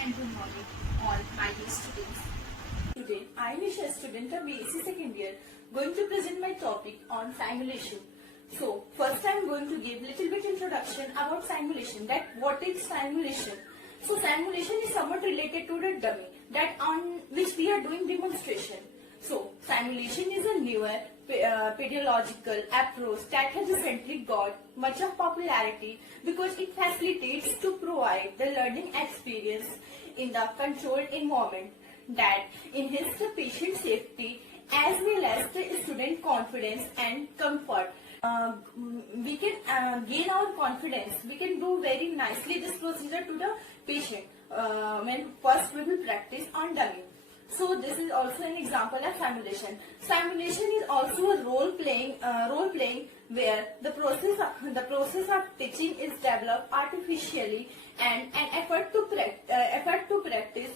and good morning all my dear students. Today I am a student of BSc second year going to present my topic on simulation. So first I am going to give little bit introduction about simulation, that what is simulation. So simulation is somewhat related to the dummy that on which we are doing demonstration. So simulation is a newer pedagogical approach that has recently got much of popularity because it facilitates to provide the learning experience in the controlled environment that enhances the patient safety as well as the student confidence and comfort. We can gain our confidence. We can do very nicely this procedure to the patient when first we will practice on dummy. So this is also an example of simulation. Simulation is also a role playing where the process of teaching is developed artificially and an effort to practice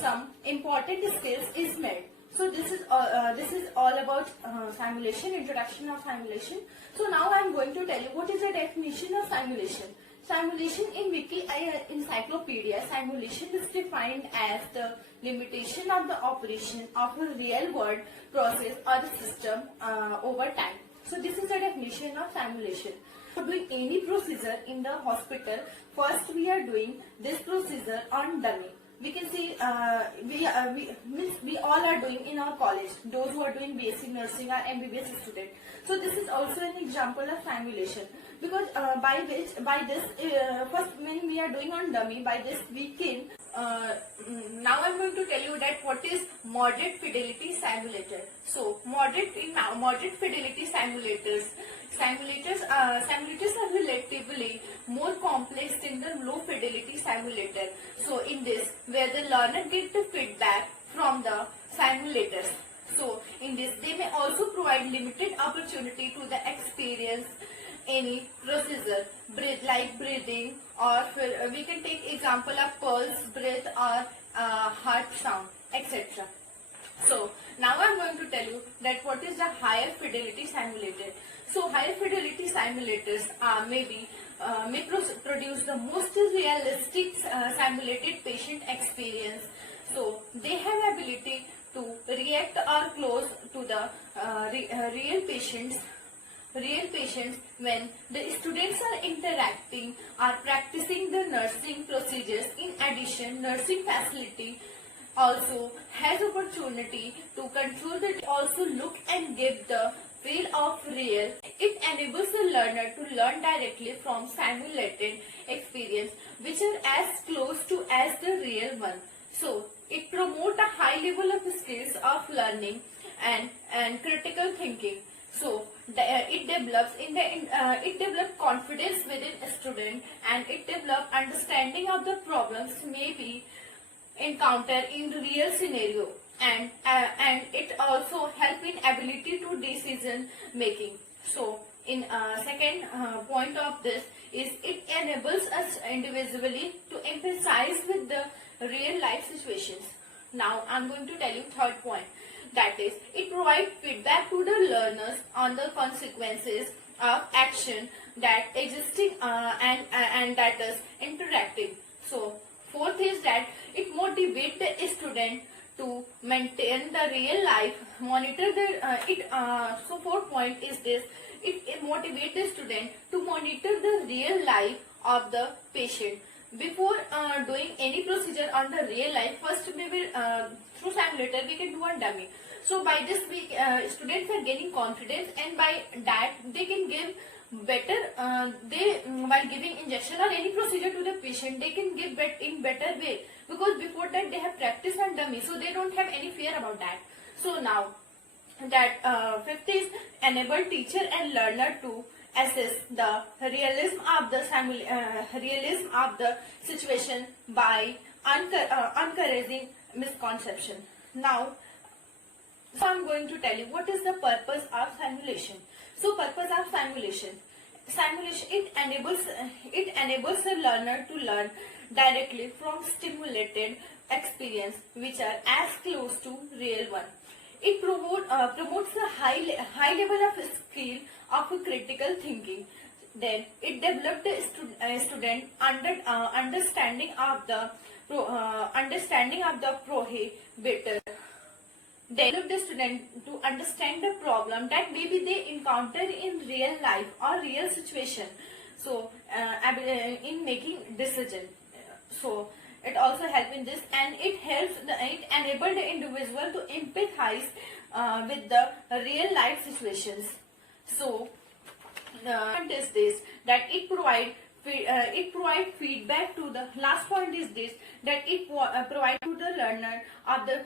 some important skills is made. So this is all about simulation, introduction of simulation. So now I am going to tell you what is the definition of simulation. Simulation in Wiki Encyclopedia, simulation is defined as the limitation of the operation of a real-world process or the system over time. So this is the definition of simulation. For doing any procedure in the hospital, first we are doing this procedure on dummy. We can see we all are doing in our college, those who are doing basic nursing or MBBS student. So this is also an example of simulation because by this first when we are doing on dummy, by this we can now I am going to tell you that what is moderate fidelity simulator. So moderate fidelity simulators are relatively more complex than the low fidelity simulator. So in this, where the learner gets the feedback from the simulators. So in this, they may also provide limited opportunity to the experience any procedure, like breathing, or we can take example of pulse, breath, or heart sound, etc. So now I am going to tell you that what is the higher fidelity simulator. So higher fidelity simulators may produce the most realistic simulated patient experience. So they have ability to react or close to the real patients when the students are interacting or practicing the nursing procedures. In addition, nursing facility also has opportunity to control the also look and give the feel of real. It enables the learner to learn directly from simulated experience which are as close to as the real one. So it promotes a high level of skills of learning and critical thinking. So it develops confidence within a student, and it develops understanding of the problems may be encountered in real scenario, and it also help in ability to decision making. So in second point of this is it enables us individually to empathize with the real life situations. Now I am going to tell you third point, that is it provides feedback to the learners on the consequences of action that existing and that is interacting. So fourth is that it motivates the student to maintain the real life, monitor the so fourth point is this, it motivates the student to monitor the real life of the patient. Before doing any procedure on the real life, first we will through simulator we can do on dummy. So by this we students are gaining confidence, and by that they can give better while giving injection or any procedure to the patient, they can give in better way, because before that they have practiced on dummy, so they don't have any fear about that. So now that fifth is enable teacher and learner to assess the realism of the situation by encouraging misconception. Now, so I am going to tell you what is the purpose of simulation. So purpose of simulation it enables a learner to learn directly from stimulated experience which are as close to real one. It promotes a high level of skill of critical thinking. Then it developed a student understanding of the understanding of the prohibitor. Develop the student to understand the problem that maybe they encounter in real life or real situation. So in making decision. So it also helps in this, and it enable the individual to empathize with the real life situations. So point is this, that it provide feedback to the last point is this, that it provide to the learner of the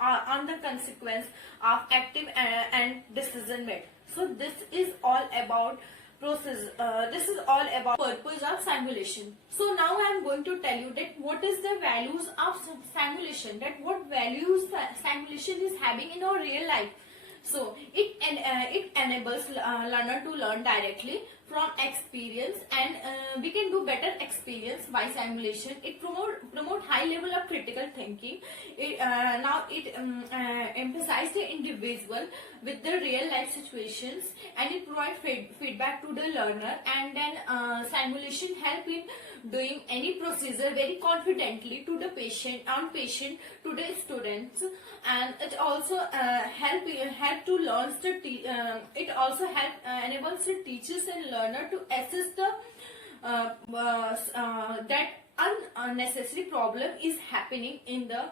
on the consequence of active and decision made. So this is all about process. This is all about purpose of simulation. So now I am going to tell you that what is the values of simulation, that what values simulation is having in our real life. So it enables learner to learn directly from experience, and we can do better experience by simulation. It promote high level of critical thinking. It emphasize the individual with the real life situations, and it provide feedback to the learner, and then simulation help in doing any procedure very confidently to the patient to the students, and it also help to learn it also enables the teachers and learner to assess the that unnecessary problem is happening in the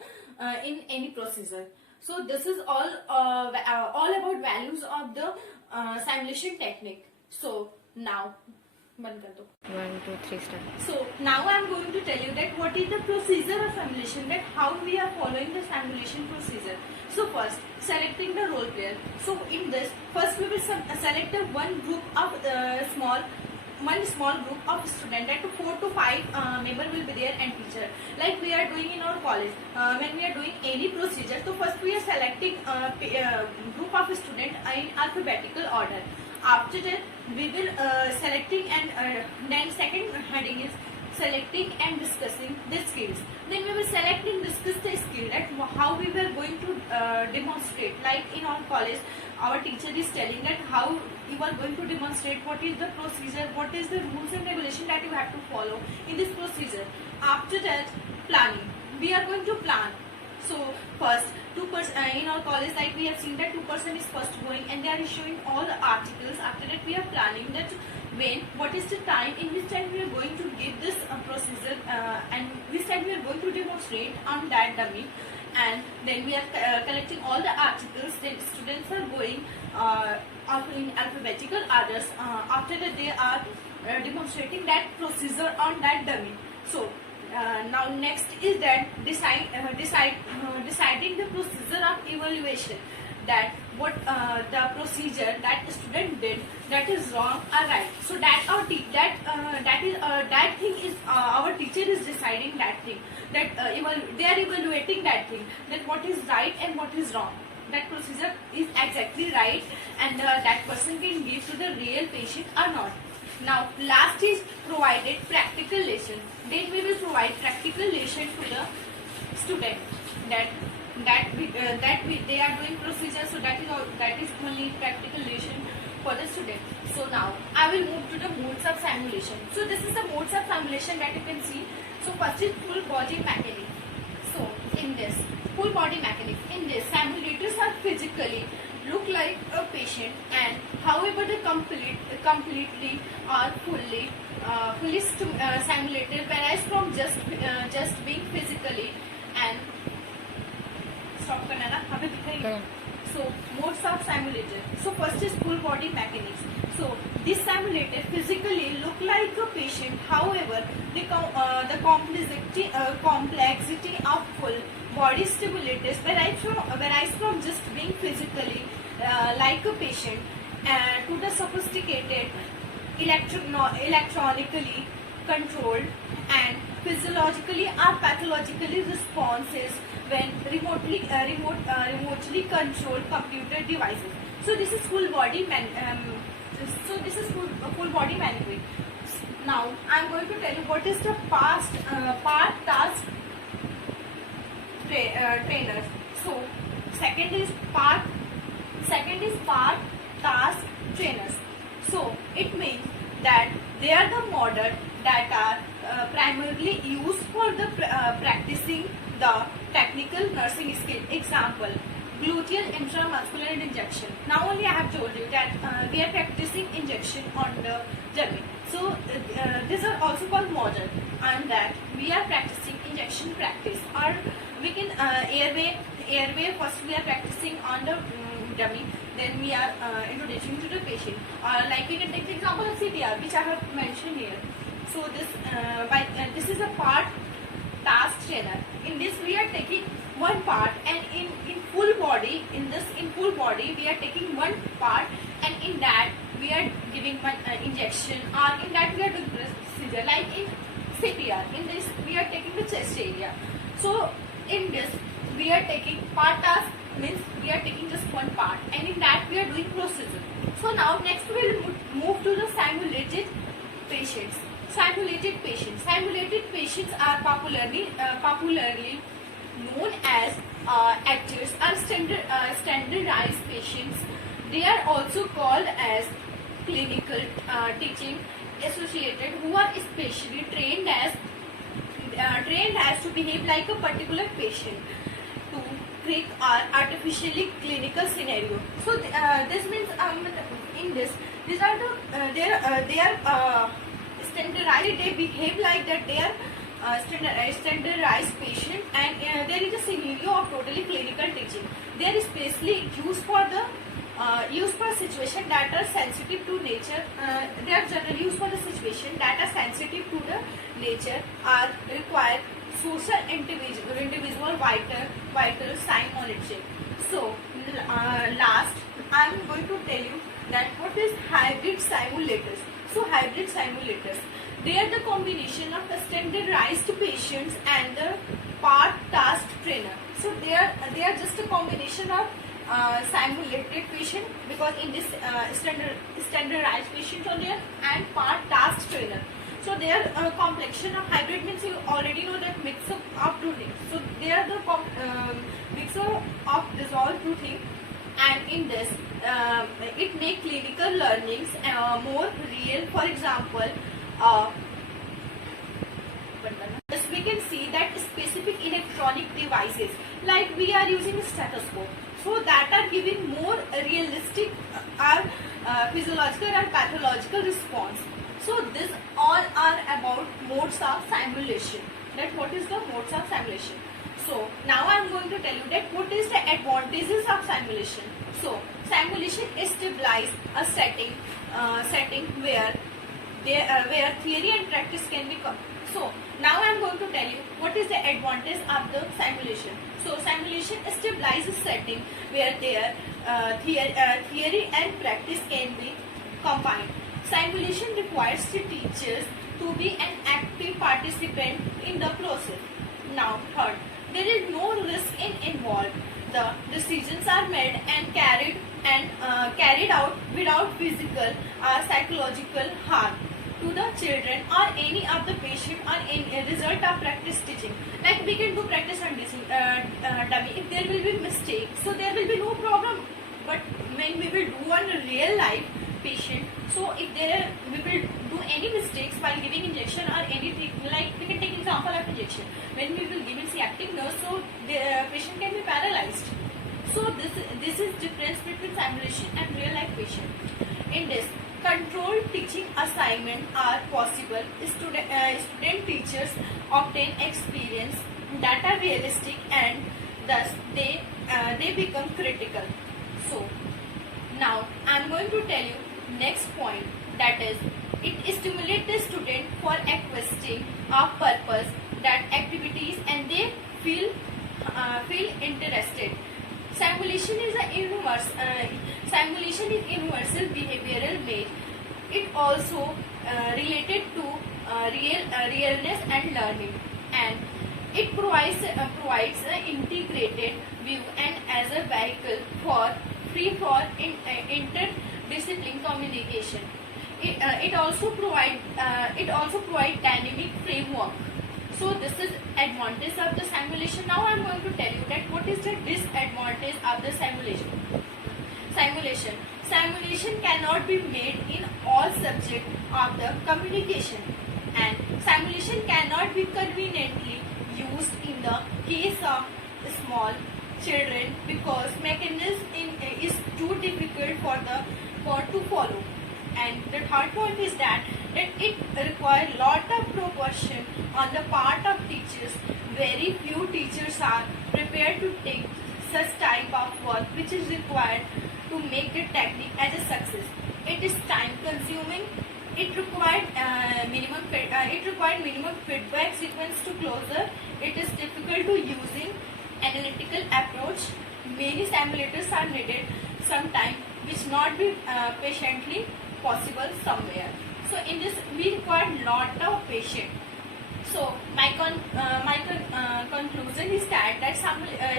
in any procedure. So this is all about values of the simulation technique. So now बंद कर दो. 1, 2, 3 start. So now I am going to tell you that what is the procedure of simulation, that how we are following the simulation procedure. So first, selecting the role player. So in this, first we will select one group of one small group of students, that 4 to 5 member will be there and teacher. Like we are doing in our college, when we are doing any procedure, so first we are selecting group of students in alphabetical order. After that, we will selecting, and then second heading is selecting and discussing the skills. Then we will select and discuss the skill, that how we were going to demonstrate. Like in our college, our teacher is telling that how you are going to demonstrate, what is the procedure, what is the rules and regulation that you have to follow in this procedure. After that, planning. We are going to plan. So first, in our college, like we have seen that 2% is first going, and they are issuing all the articles. After that, we are planning that what is the time, in which time we are going to give this procedure, and which time we are going to demonstrate on that dummy. And then we are collecting all the articles. Then students are going in alphabetical orders. After that, they are demonstrating that procedure on that dummy. So now next is that deciding the procedure of evaluation, that what the procedure that the student did, that is wrong or right. So that thing is our teacher is deciding that thing, that they are evaluating that thing, that what is right and what is wrong, that procedure is exactly right, and that person can give to the real patient or not. Now last is provided practical lesson. Then we will provide practical lesson to the student, that they are doing procedure. So that is only practical lesson for the student. So now I will move to the modes of simulation. So this is the modes of simulation that you can see. So first is full body mechanics. So in this full body mechanics, in this simulators are physically look like a patient, and however they completely or fully simulated varies from just being physically and stop करना ना हमें दिखाएगा. So modes of simulator. So first is full body mechanics. So this simulator physically look like a patient, however the complexity of full body stimulators varies from just being physically like a patient to the sophisticated electronically controlled and physiologically or pathologically responses when remotely controlled computer devices. So this is full body full body manual. Now I am going to tell you what is the part task trainers. So second is part task trainers. So it means that they are the model that are primarily used for the practicing the technical nursing skill. Example, gluteal intramuscular injection. Now only I have told you that we are practicing injection on the dummy. So these are also called model, and that we are practicing injection practice, or we can airway first we are practicing on the dummy, then we are introducing to the patient. Like we can take the example of CPR, which I have mentioned here. So this is a part task trainer. In this we are taking one part, and in full body, in full body we are taking one part, and in that we are giving one injection, or in that we are doing procedure. Like in CPR, in this we are taking the chest area. So in this we are taking part task, means we are taking just one part, and in that we are doing procedure. So now next we will move to the simulated patients. Simulated patients are popularly known as actors or standardized patients. They are also called as clinical teaching associated, who are especially trained as to behave like a particular patient to create artificially clinical scenario. So this means in this, these are the they are standardized. They behave like that. They are standardized patient, and there is a scenario of totally clinical teaching. They are especially used for situation that are sensitive to nature. They are generally used for the situation that are sensitive to the nature, are require social individual vital sign monitoring. So last I am going to tell you that what is hybrid simulators. So hybrid simulators, they are the combination of the standardized patients and the part task trainer. So they are just a combination of simulated patient, because in this standardized patient on there, and part task trainer. So they are a complexion of hybrid, means you already know that mix of two things. So they are the mixer of dissolved two things, and in this it make clinical learnings more real. For example, we can see that specific electronic devices, like we are using a stethoscope, so that are giving more realistic or physiological or pathological response. So this all are about modes of simulation. That what is the modes of simulation. So now I am going to tell you that what is the advantages of simulation. So simulation stabilize a setting where theory and practice can be combined. So now I am going to tell you what is the advantage of the simulation. So simulation stabilizes setting where theory and practice can be combined. Simulation requires the teachers to be an active participant in the process. Now third, there is no risk involved. The decisions are made and carried out without physical or psychological harm to the children or any of the patient, or any result of practice teaching. Like we can do practice on dummy. If there will be mistake, so there will be no problem. But when we will do on a real life patient, so if we will do any mistakes while giving injection or anything, like we can take example of injection. When we will give in septic nerve, so the patient can be paralyzed. So this is difference between simulation and real life patient. In this, controlled teaching assignment are possible. Student teachers obtain experience that are realistic, and thus they become critical. So now I am going to tell you next point, that is it stimulates the student for acquisiting a purpose that activities, and they feel interested. Simulation is universal behavioral made. It also related to realness and learning, and it provides an integrated view and as a vehicle for interdisciplinary communication. It also provide dynamic framework. So this is advantage of the simulation. Now I am going to tell you that what is the disadvantage of the simulation. Simulation cannot be made in all subjects of the communication, and Simulation cannot be conveniently used in the case of small children because mechanism is too difficult for to follow. And the third point is that it requires lot of proportion on the part of teachers. Very few teachers are prepared to take such type of work which is required to make the technique as a success. It is time consuming. It required minimum feedback sequence to closure. It is difficult to using analytical approach. Many simulators are needed sometime which not be patiently possible somewhere. So in this we require lot of patience. So my conclusion is that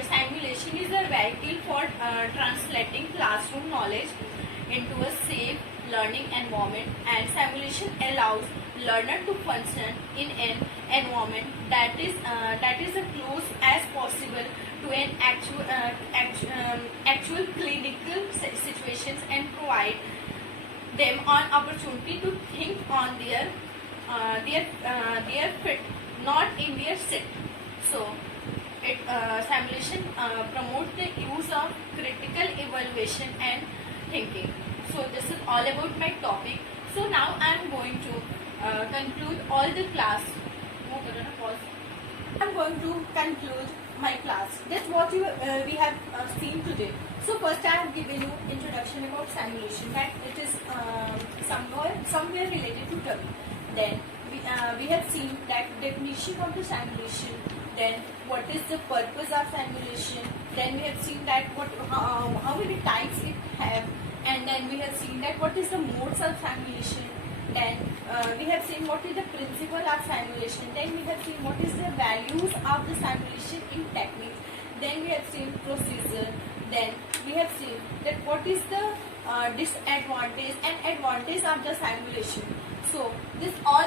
simulation is a vehicle for translating classroom knowledge into a safe learning environment, and simulation allows learner to function in an environment that is as close as possible to an actual clinical situations and provide them an opportunity to think on their fit, not in their sit. So simulation promotes the use of critical evaluation and thinking. So this is all about my topic. So now I am going to conclude all the class. I am going to conclude my class. That's what we have seen today. So first I have given you introduction about simulation, that it is somewhere related to dummy. Then we have seen that definition of the simulation. Then what is the purpose of simulation. Then we have seen that how many types it have. And then we have seen that what is the modes of simulation. Then we have seen what is the principle of simulation. Then we have seen what is the values of the simulation in techniques. Then we have seen procedure. Then we have seen that what is the disadvantage and advantage of the simulation. So this all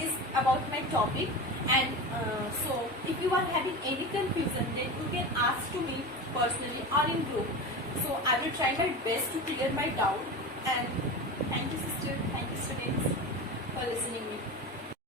is about my topic. And so if you are having any confusion, then you can ask to me personally or in group. So I will try my best to clear my doubt. And thank you sister, thank you students for listening me.